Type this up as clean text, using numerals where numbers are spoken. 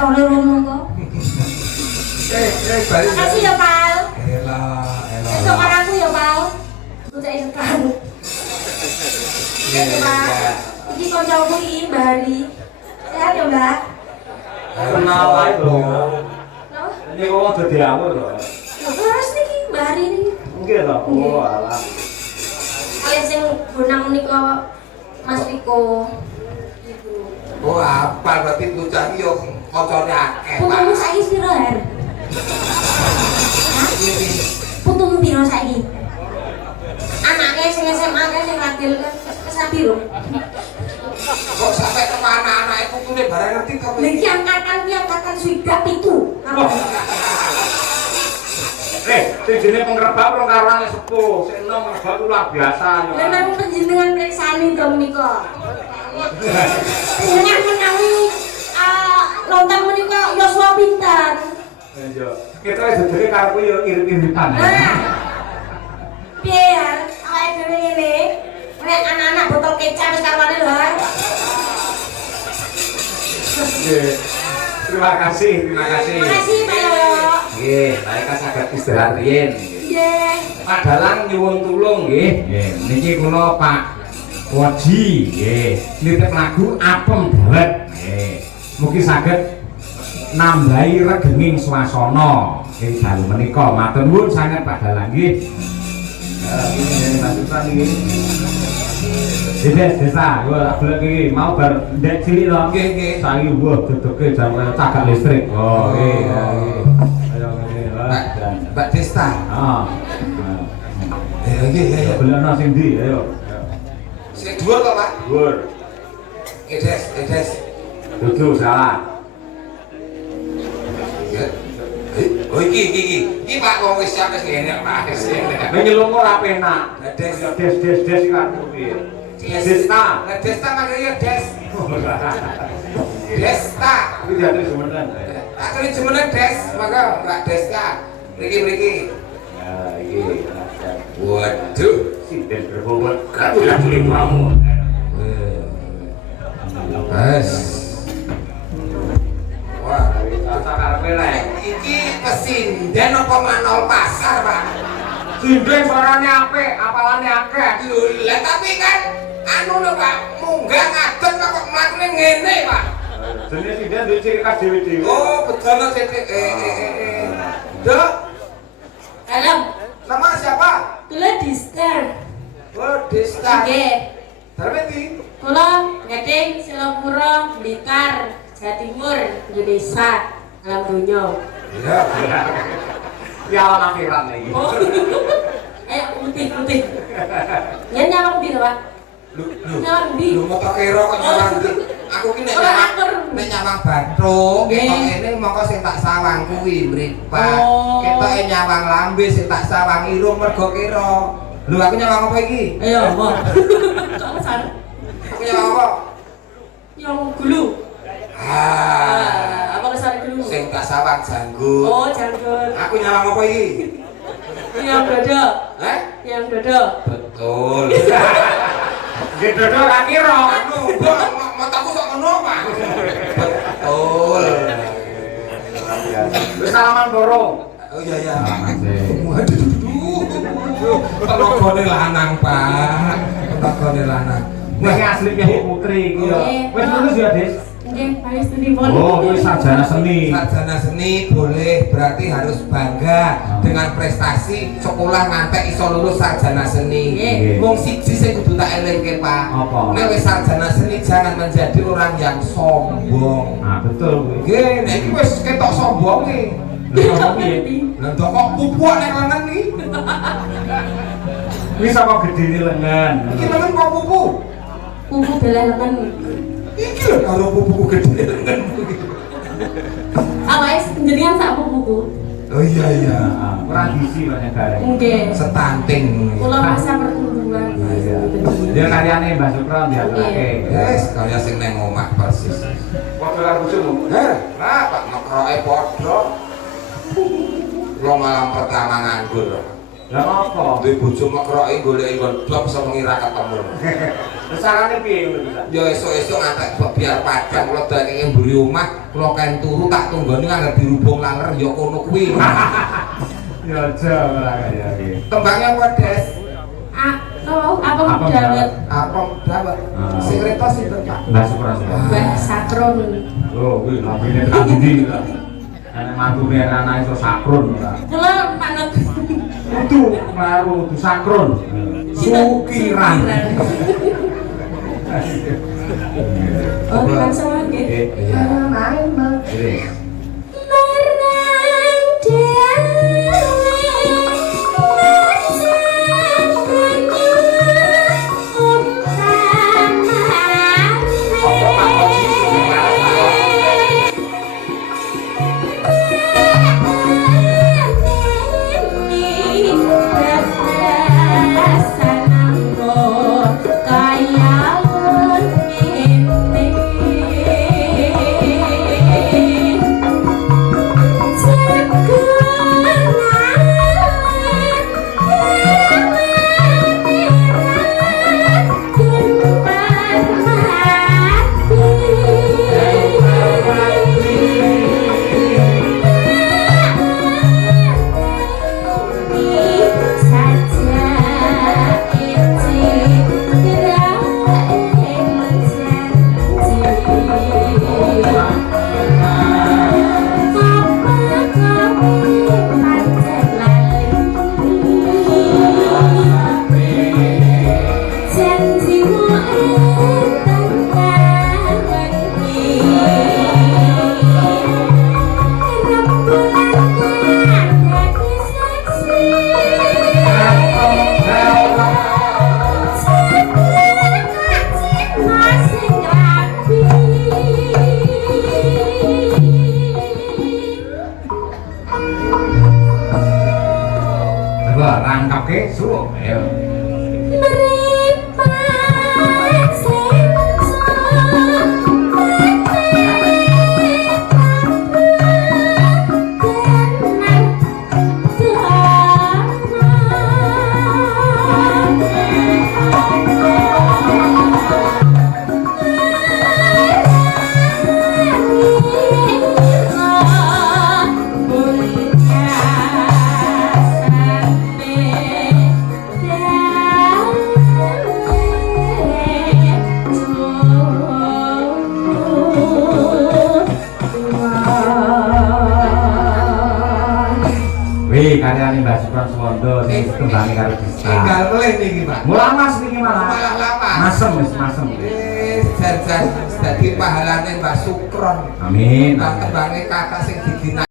sore rono kok. Bali. Makasih ya, Pal. Elah. Esok aku ya, Pal. Ucap sekarang. Iya, Pak. Iki kancaku iki Bari. Sehat ya, Mbak? Kenal wae lho. Napa? Ini kok dadi aku lho. Terus niki Bari niki. Nggih to. Oh, alah. Kalian sing bonang menika Mas Riko. Oh, apa berarti bocah iki yo kancane akeh, Pak. Putumu saiki piro, Her? Putumu piro saiki? Anaknya sing SMA kan sing radil kesan piro? Kok sampai ke anak-anak itu tuh barang ngerti kok. Lagi angkatan swidak itu. Sing jenenge pengrebak rong karane sepuh, sing enom pengrebak ku luar biasa yo. Memang panjenengan preksani to menika. Panjenengan menawi nonton menika yuswa pinten? Iya. Kita wis dhewe karepku yo irit-iritan. Piye ya? Awake dhewe ngene. Nek anak-anak botol kecap wis karwane lho. Nggih. Terima kasih. Terima kasih, Pak Yoyo. Nggih, mereka saged istirahat riyin. Nggih. Pak Dalang nyuwun tulung nggih. Nggih, niki kula Pak Waji nggih. Nitip lagu Apem Dawet. Nggih. Mugi saged nambahi regenging swasana ing dalu menika. Matur nuwun sanget Pak Dalang nggih. Ini masukan ini. Desa, gua tak boleh gini. Mau bar dek cilik loh. Nggih. Saiki wah dedeke jam cagak listrik. Oh, nggih. Ayo ngene. Mbak Desta. Ah. Nggih. Belana sing ndi? Ayo. Sing dhuwur to, Pak? Dhuwur. Edes. Dudu salah. Oh iki Pak wong wis siap wis ngene Pak. Nek nyelungu ora penak. Des. Des kan piye? Desta. Desta makanya Des. Desta. Iki diatur semenan. Akhirnya jemeneng Des, maka Mbak Desta. Mriki. Ya iki. Waduh. Sinten berbobot kan udah kulit kamu. Mas. Wah, Rasa karepe rek. iki pesinden apa manol pasar, Pak? Sinden suarane apik, apalane akeh. Lho, lah tapi kan anu lho, Pak, munggah ngadeg kok mlakune ngene, Pak. Jenis sinden duwe ciri khas dhewe-dhewe. Oh, betul loh, Dok, Halo. nama siapa? Kula Dister. Oh, Desta. Nggih. Darmeti. Kula Gading Silopuro Blitar Jawa Timur Indonesia alam donya. Iya. Ya alam akhirat iki. Oh. Putih. Ya nyawang ndi to, Pak? Lu Nyawang ndi? lu mau tak kira kok nyawang ndi? Aku ki nek Ora atur. nyawang bathuk, Nggih. ketok ngene mongko sing tak sawang kuwi mripat. Oh. Ketoke nyawang lambe sing tak sawang irung mergo kira. Lho aku nyawang apa iki? Ayo, apa? Kok besar? Aku nyawang apa? Yang gulu. Ah, Apa besar gulu? sing tak sawang janggut. Oh, janggut. Aku nyawang apa iki? Yang dodo. Heh? Yang dodo. Betul. Nggih dodo ora kira. Anu, mbok mataku sok ngono, Pak. Betul. Wis salaman borong. Oh iya. Waduh. Waduh. Tenagane lanang, Pak. Tenagane lanang. Wis asli Kyai Putri iki ya. Wis lulus ya, Des? Nggih, Pak studi pun. Oh, wis sarjana seni. Sarjana seni boleh, berarti harus bangga dengan prestasi sekolah ngantek iso lulus sarjana seni. Nggih. Wong siji sing kudu tak elingke, Pak. Apa? Nek wis sarjana seni jangan menjadi orang yang sombong. Ah, betul kuwi. Nggih, nek iki wis ketok sombong nih. Lha kok piye? Lah kok pupuk nek lengan iki? Wis apa gedene lengan. Iki lengan kok pupuk? Kuku belah lengan. Iki lho karo pupuk gede lengan. Awake jenengan sak kuku. Oh iya. Tradisi Pak negara. Nggih. Stunting. Kula masa pertumbuhan. Dia karyane Mbah Sukron diaturake. Wes kaya sing nang omah persis. Padha karo bojomu. Heh, nah Pak nekroke padha. Lo malam pertama nganggur. Lah apa? Duwe bojo nekroke goleki nggon blok iso mengira ketemu. Carane piye ngono bisa? Ya esuk-esuk ngantek biar padang kula dani mburi omah, kula kan turu tak tunggoni anggere dirubung laler ya kono kuwi. Ya aja ora kaya iki. Tembangnya apa, Des? Apa dawet? Apa dawet? Sing retos sinten, Pak? Lah syukur. Mbah Sakron. Oh, kuwi lambene tekan ndi ta? Ana mantune anak iso sakron ora. Kula manut Kudu karo kudu sakron. Sukiran. Oh, langsung nggih. Iya. Main, Bang. Ini. Rangkapke suruh ayo. Karyane Mbak Supran Suwondo sing kembangé karo Dista. Tinggal melih niki, Pak. Mulai Mas niki malah. Malah lama. Masem wis masem. Jan-jan dadi pahalane Mbak Sukron. Amin. Mbak tembangé kata sing didina